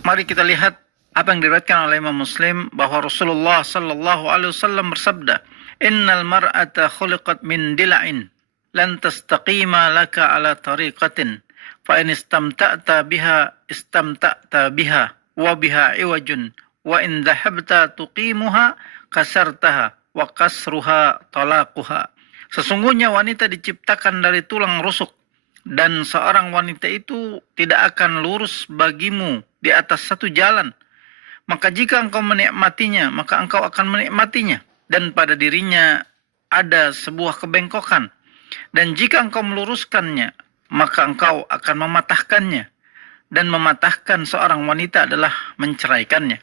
Mari kita lihat apa yang diriwayatkan oleh Imam Muslim bahwa Rasulullah sallallahu alaihi wasallam bersabda, "Innal mar'ata khuliqat min dila'in, lan tastaqima laka ala tariqatin, fa in istamta'ta biha wa biha iwajun, wa in dhahabta tuqimuha kasartaha wa kasruha talaquha." Sesungguhnya wanita diciptakan dari tulang rusuk, dan seorang wanita itu tidak akan lurus bagimu di atas satu jalan. Maka jika engkau menikmatinya, maka engkau akan menikmatinya, dan pada dirinya ada sebuah kebengkokan. Dan jika engkau meluruskannya, maka engkau akan mematahkannya, dan mematahkan seorang wanita adalah menceraikannya.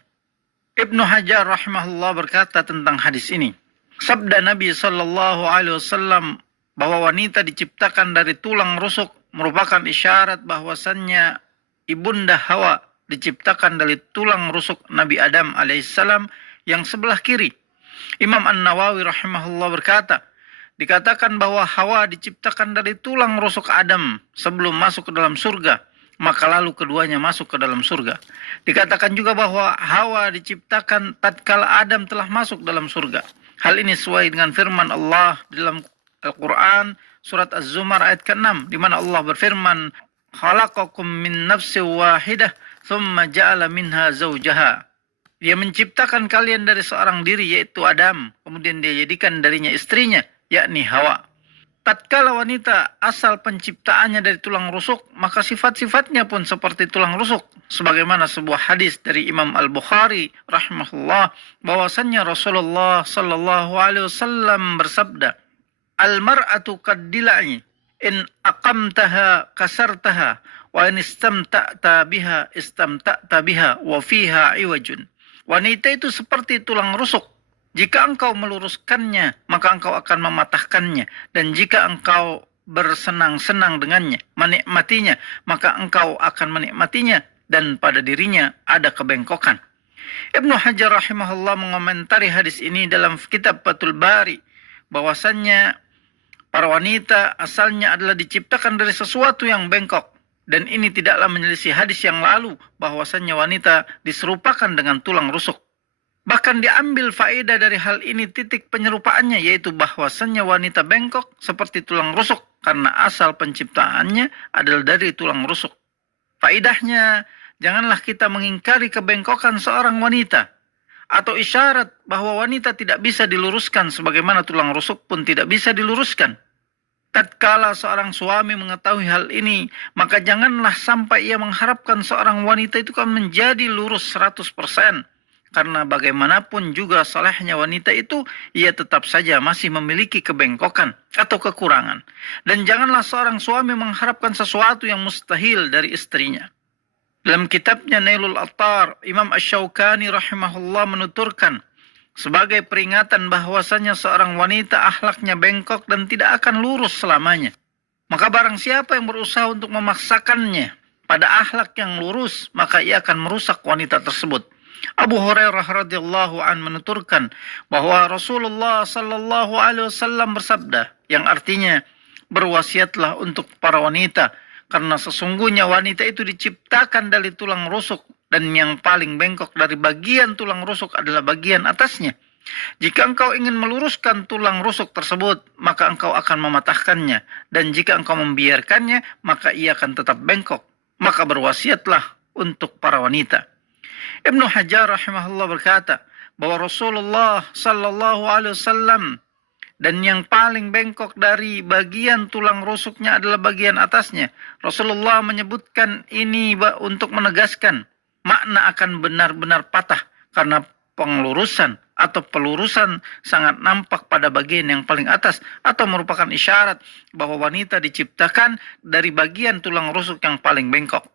Ibnu Hajar rahimahullah berkata tentang hadis ini, sabda Nabi sallallahu alaihi wasallam bahwa wanita diciptakan dari tulang rusuk merupakan isyarat bahwasannya ibunda Hawa diciptakan dari tulang rusuk Nabi Adam alaihissalam yang sebelah kiri. Imam An-Nawawi rahimahullah berkata, dikatakan bahwa Hawa diciptakan dari tulang rusuk Adam sebelum masuk ke dalam surga, maka lalu keduanya masuk ke dalam surga. Dikatakan juga bahwa Hawa diciptakan tatkala Adam telah masuk dalam surga. Hal ini sesuai dengan firman Allah dalam Al-Quran surat Az-Zumar ayat ke-6, di mana Allah berfirman, "Khalaqakum min nafsin wahidah, thumma ja'ala minha zawjaha." Dia menciptakan kalian dari seorang diri, yaitu Adam, kemudian dia jadikan darinya istrinya, yakni Hawa. Tatkala wanita asal penciptaannya dari tulang rusuk, maka sifat-sifatnya pun seperti tulang rusuk. Sebagaimana sebuah hadis dari Imam Al-Bukhari rahimahullah, bahwasannya Rasulullah sallallahu alaihi wasallam bersabda, "Al-mar'atu kad-dila'i, in aqamtaha kasartaha, wa in istamta'ta biha wa fiha iwajun." Wanita itu seperti tulang rusuk. Jika engkau meluruskannya, maka engkau akan mematahkannya. Dan jika engkau bersenang-senang dengannya, menikmatinya, maka engkau akan menikmatinya, dan pada dirinya ada kebengkokan. Ibnu Hajar rahimahullah mengomentari hadis ini dalam kitab Fathul Bari, bahwasannya para wanita asalnya adalah diciptakan dari sesuatu yang bengkok. Dan ini tidaklah menyelisih hadis yang lalu, bahwasannya wanita diserupakan dengan tulang rusuk. Bahkan diambil faedah dari hal ini titik penyerupaannya, yaitu bahwasannya wanita bengkok seperti tulang rusuk, karena asal penciptaannya adalah dari tulang rusuk. Faedahnya, janganlah kita mengingkari kebengkokan seorang wanita, atau isyarat bahwa wanita tidak bisa diluruskan sebagaimana tulang rusuk pun tidak bisa diluruskan. Tatkala seorang suami mengetahui hal ini, maka janganlah sampai ia mengharapkan seorang wanita itu akan menjadi lurus 100%. Karena bagaimanapun juga salehnya wanita itu, ia tetap saja masih memiliki kebengkokan atau kekurangan. Dan janganlah seorang suami mengharapkan sesuatu yang mustahil dari istrinya. Dalam kitabnya Nailul Attar, Imam Asy-Syaukani rahimahullah menuturkan, sebagai peringatan bahwasanya seorang wanita akhlaknya bengkok dan tidak akan lurus selamanya. Maka barang siapa yang berusaha untuk memaksakannya pada akhlak yang lurus, maka ia akan merusak wanita tersebut. Abu Hurairah radhiyallahu an menuturkan bahwa Rasulullah sallallahu alaihi wasallam bersabda, yang artinya, berwasiatlah untuk para wanita, karena sesungguhnya wanita itu diciptakan dari tulang rusuk, dan yang paling bengkok dari bagian tulang rusuk adalah bagian atasnya. Jika engkau ingin meluruskan tulang rusuk tersebut, maka engkau akan mematahkannya, dan jika engkau membiarkannya, maka ia akan tetap bengkok. Maka berwasiatlah untuk para wanita. Ibnu Hajar rahimahullah berkata bahwa Rasulullah sallallahu alaihi wasallam, dan yang paling bengkok dari bagian tulang rusuknya adalah bagian atasnya. Rasulullah menyebutkan ini untuk menegaskan makna akan benar-benar patah, karena pengelurusan atau pelurusan sangat nampak pada bagian yang paling atas, atau merupakan isyarat bahwa wanita diciptakan dari bagian tulang rusuk yang paling bengkok.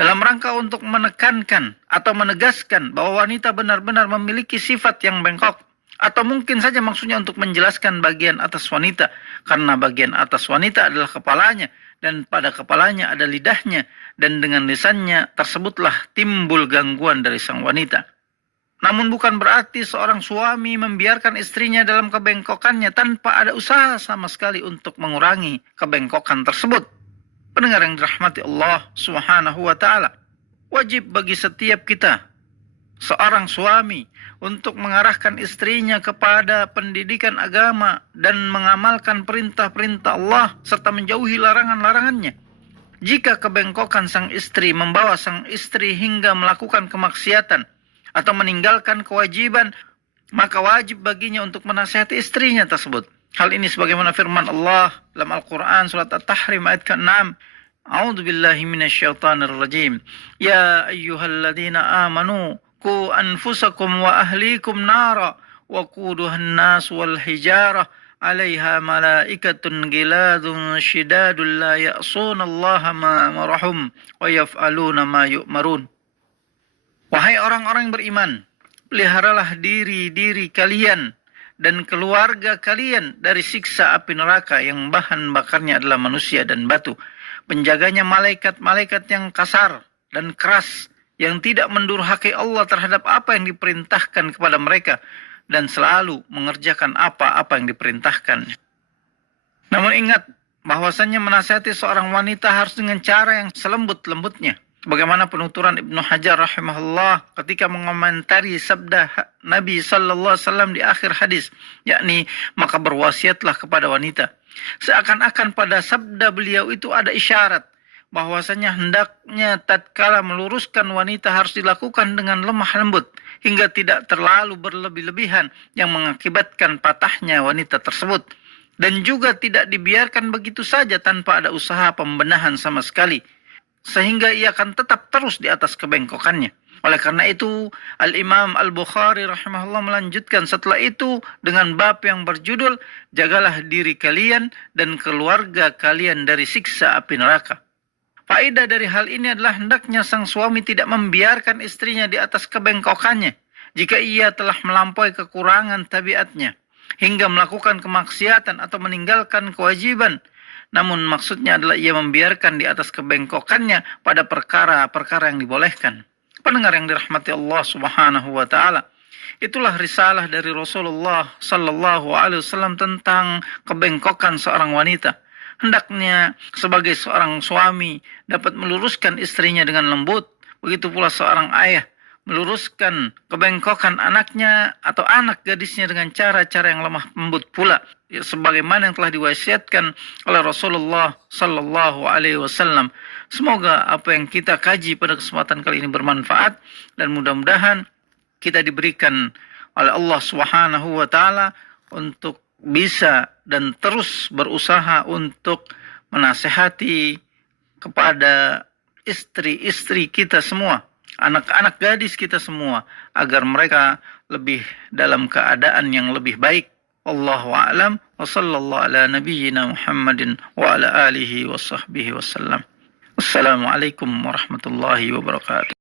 Dalam rangka untuk menekankan atau menegaskan bahwa wanita benar-benar memiliki sifat yang bengkok, atau mungkin saja maksudnya untuk menjelaskan bagian atas wanita, karena bagian atas wanita adalah kepalanya, dan pada kepalanya ada lidahnya, dan dengan lisannya tersebutlah timbul gangguan dari sang wanita. Namun bukan berarti seorang suami membiarkan istrinya dalam kebengkokannya tanpa ada usaha sama sekali untuk mengurangi kebengkokan tersebut. Pendengar yang dirahmati Allah Subhanahu wa taala, Wajib bagi setiap kita, seorang suami, untuk mengarahkan istrinya kepada pendidikan agama dan mengamalkan perintah-perintah Allah serta menjauhi larangan-larangannya. Jika kebengkokan sang istri membawa sang istri hingga melakukan kemaksiatan atau meninggalkan kewajiban, maka wajib baginya untuk menasihati istrinya tersebut. Hal ini sebagaimana firman Allah dalam Al-Quran surat At-Tahrim ayat ke-6. A'udzu billahi minasyaitonir rajim. Ya ayyuhalladzina amanu qu anfusakum wa ahlikum nara wa quduhan nas wal hijarah 'alaiha malaikatun giladun shidadun la ya'sunallaha ma amarahum wa yaf'aluna ma yu'marun. Wahai orang-orang yang beriman, peliharalah diri kalian dan keluarga kalian dari siksa api neraka yang bahan bakarnya adalah manusia dan batu. Penjaganya malaikat-malaikat yang kasar dan keras, yang tidak mendurhakai Allah terhadap apa yang diperintahkan kepada mereka, dan selalu mengerjakan apa-apa yang diperintahkan. Namun ingat, bahwasannya menasihati seorang wanita harus dengan cara yang selembut-lembutnya. Bagaimana penuturan Ibnu Hajar rahimahullah ketika mengomentari sabda Nabi sallallahu alaihi wasallam di akhir hadis, yakni maka berwasiatlah kepada wanita. Seakan-akan pada sabda beliau itu ada isyarat bahwasanya hendaknya tatkala meluruskan wanita harus dilakukan dengan lemah lembut hingga tidak terlalu berlebih-lebihan yang mengakibatkan patahnya wanita tersebut, dan juga tidak dibiarkan begitu saja tanpa ada usaha pembenahan sama sekali, sehingga ia akan tetap terus di atas kebengkokannya. Oleh karena itu, Al-Imam Al-Bukhari rahimahullah melanjutkan setelah itu dengan bab yang berjudul, jagalah diri kalian dan keluarga kalian dari siksa api neraka. Faedah dari hal ini adalah hendaknya sang suami tidak membiarkan istrinya di atas kebengkokannya jika ia telah melampaui kekurangan tabiatnya hingga melakukan kemaksiatan atau meninggalkan kewajiban. Namun maksudnya adalah ia membiarkan di atas kebengkokannya pada perkara-perkara yang dibolehkan. Pendengar yang dirahmati Allah Subhanahu wa taala, itulah risalah dari Rasulullah sallallahu alaihi wasallam tentang kebengkokan seorang wanita. Hendaknya sebagai seorang suami dapat meluruskan istrinya dengan lembut, begitu pula seorang ayah meluruskan kebengkokan anaknya atau anak gadisnya dengan cara-cara yang lemah lembut pula, ya, sebagaimana yang telah diwasiatkan oleh Rasulullah sallallahu alaihi wasallam. Semoga apa yang kita kaji pada kesempatan kali ini bermanfaat, dan mudah-mudahan kita diberikan oleh Allah Subhanahu wa taala untuk bisa dan terus berusaha untuk menasehati kepada istri-istri kita semua, anak-anak gadis kita semua, agar mereka lebih dalam keadaan yang lebih baik. Wallahu a'lam wa sallallahu ala nabiyyina Muhammadin wa ala alihi wa sahbihi wasallam. Assalamualaikum warahmatullahi wabarakatuh.